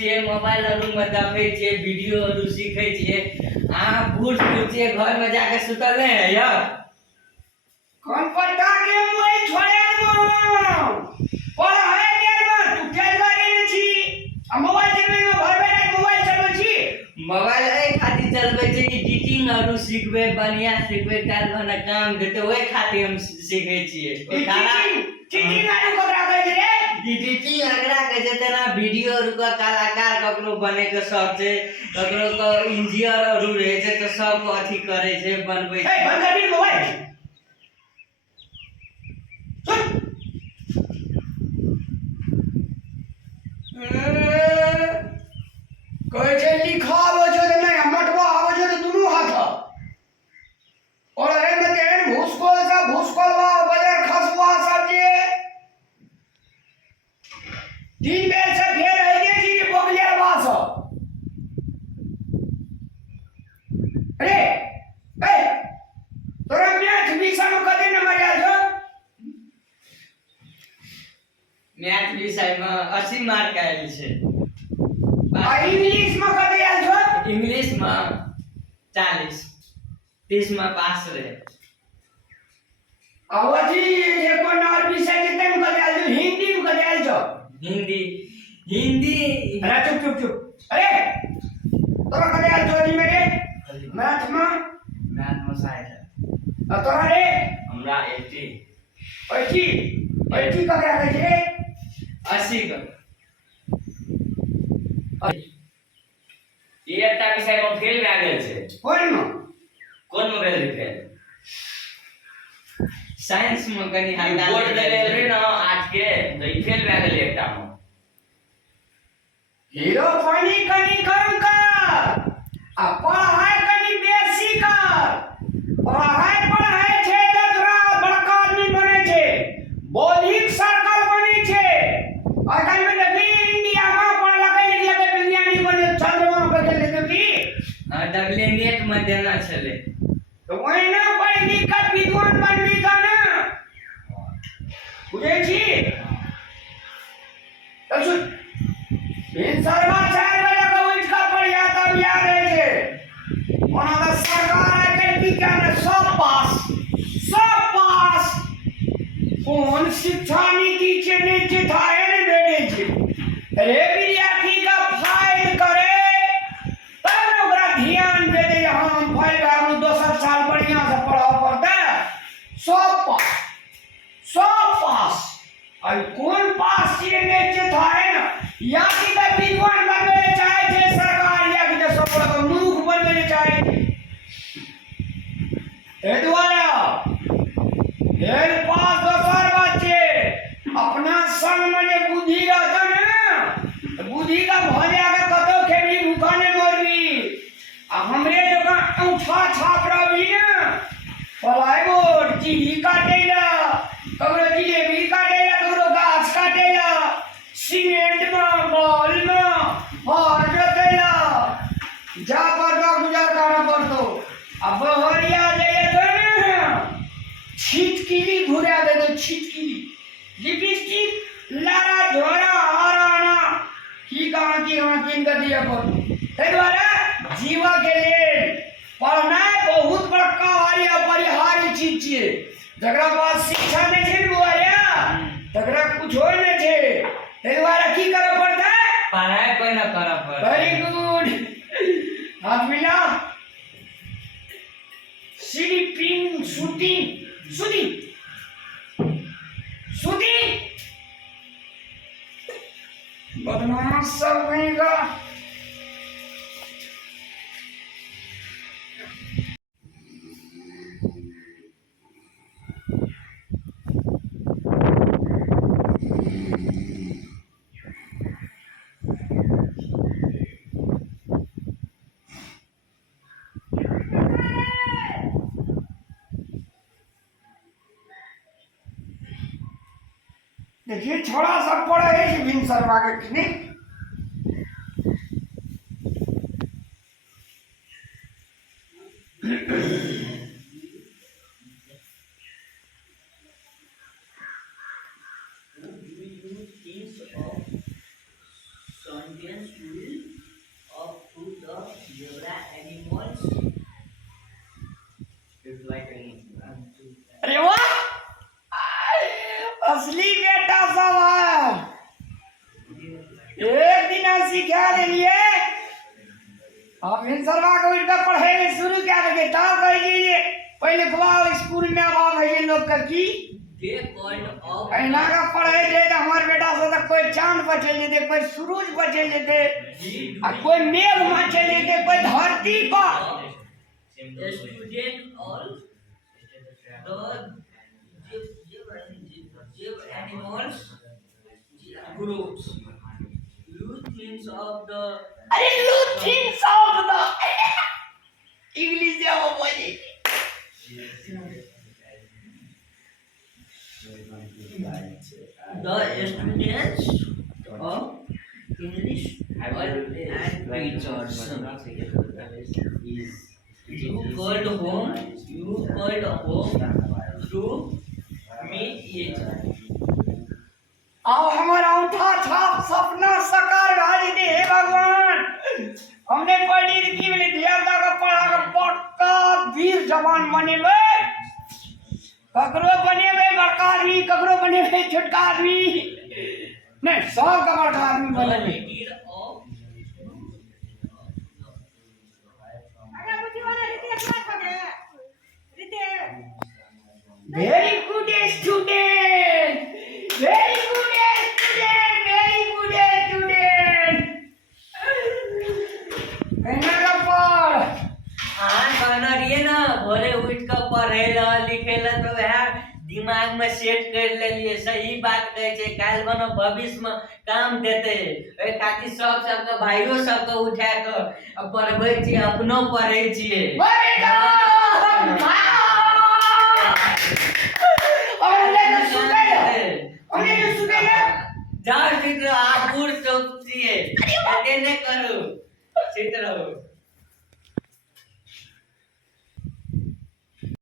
छे मोबाइल में देखे छे वीडियो सीखे छे आ बूढ़ छे घर में जाके सुतल नहीं है यार कौन पता के मोई छोड़े मो पर है यार में तू खेल बारी में छी आ मोबाइल चलबे में घर में मोबाइल चलबे छी मोबाइल ए खातिर चलबे छे एडिटिंग और सीखबे बढ़िया सीखबे काल बना काम देते ओए खातिर हम सीखे छिए एडिटिंग आने को रखै रे एडिटिंग अगला के जेतना वीडियो रुका कलाकार ककरो बने के शौक छे ककरो को इंजीनियर और रहे छे तो सब को अथी करे छे बनबे ए बंद कर दी मोबाइल सुन कोई जे लिखा हो जो नहीं मटवा हो जो दोनों हाथ और अरे में तेन भूसकोलवा बजर खसवा सब जे तीन बेर से घेर है जे जी बोगलिया वास अरे ए तोरा मैथ विषय में कते नंबर आयल छो मैथ विषय में 80 मार्क आयल छे आ इंग्लिश में कते आयल छो इंग्लिश में 40 30 में पास रहे अवधि ये कोन और विषय कितने में कते आयल छो हिंदी में कते आयल छो हिंदी अरे चुप अरे तोरा कते आयल छो जी मेरे मैथ में शायद तोरा रे हमरा 80 80 80 का क्या कहै छे 80 का ये एकटा विषय में फेल भए गेल छै कोन में भेल फेल साइंस में कनी हल्का बोर्ड देले रे न 8 के तो ई फेल भए गेल एकटा में हीरो पानी कनी कम कर आ पढ़ाई कनी बेसी कर पढ़ाई छे त तोरा बड़का आदमी बने छे बौद्धिक सर्कल बने छे आजकल में देखी इंडिया में पढ़लकै लिखलकै विज्ञानी बने चंद्रमा पे गेल देखी डबले नेट में देना चले तो वही ना पढ़ लिख कर विद्वान बनबी त ना बुझे छी तो इन सर्वा 4 बजे को उठ कर पढ़िया तब याद है जे ओना तो सरकार है के विज्ञान सब पास कौन शिक्षा नीति के नीचे थाए ने बेटे छे अरे विद्यार्थी का फाइल करे तब न ओकरा ध्यान दे दे हम फाइल बाबू दोसर साल बढ़िया से पढ़ा पड़ता सब पास और कौन पास ये नीचे थाए ना या कि विद्वान बनने चाहे छे सरकार या कि सब मूर्ख बनने चाहे ए द्वारा हेल पास दोसर बच्चे अपना संग में जे बुद्धि रहता ना बुद्धि का भले आगे कतो खेबी भूखा ने मरबी आ हमरे जगह अंगूठा छाप रही ना पलाई बोर्ड चीनी काटेला कबरो जिलेबी काटेला कबरो गाछ काटेला सीमेंट में बॉल में और जोतेला जा पर गुजार करना पड़तो अब बहरिया जाए तो ना छिटकिली घुरा दे दो छिटकिली लिपस्टिक लारा झोरा हराना की कहां की किन कर दिया पर ए द्वारा जीवा के लिए पढ़ना बहुत बड़का और अपरिहार्य चीज छे जकरा पास शिक्षा नहीं छे बुआरिया तकरा कुछ हो नहीं छे ए द्वारा की करे पड़ता है पढ़ाई कोई ना करा पड़ता वेरी गुड हाथ मिला स्लीपिंग शूटिंग बदमाश सब रहेगा देखिए छोड़ा सब पड़ा है कि बिन सरवा के किने use of sentence to अब इन सरवा को इनका पढ़ाई शुरू क्या लगे तब कहिए पहले बुलाओ स्कूल में अब है ये लोग का की दे कॉल्ड ऑफ ऐना का पढ़ाई जे तो हमार बेटा से तो कोई चांद पर चले जेते कोई सूरज पर चले जेते आ कोई मेघ में चले जेते कोई धरती पर student all the animals groups you things of the अरे लूथिन सब द इंग्लिश में वो बोली the students of English and teachers you called home to meet each other अब हमारा उठा छाप सपना साकार भाजी दे हे भगवान हमने पढ़ी लिखी में ध्यान का पढ़ा का पक्का वीर जवान बने वे ककरो बने वे बड़का आदमी ककरो बने वे छोटका आदमी नहीं सब का बड़का आदमी बने वे very good student very good student very good student कहना का पढ़ हाँ कहना रहिए ना भोरे उठ कर पढ़ेला लिखेला तो वह दिमाग में सेट कर लेलिए सही बात कहे छे काल बनो भविष्य में काम देते ए खातिर सबके भाइयों सबके उठा के पढ़बै छी अपनो पढ़ै छिए बेटा जाओ सीधे आप बूढ़ चौक छिए अटेंड करो सीधे रहो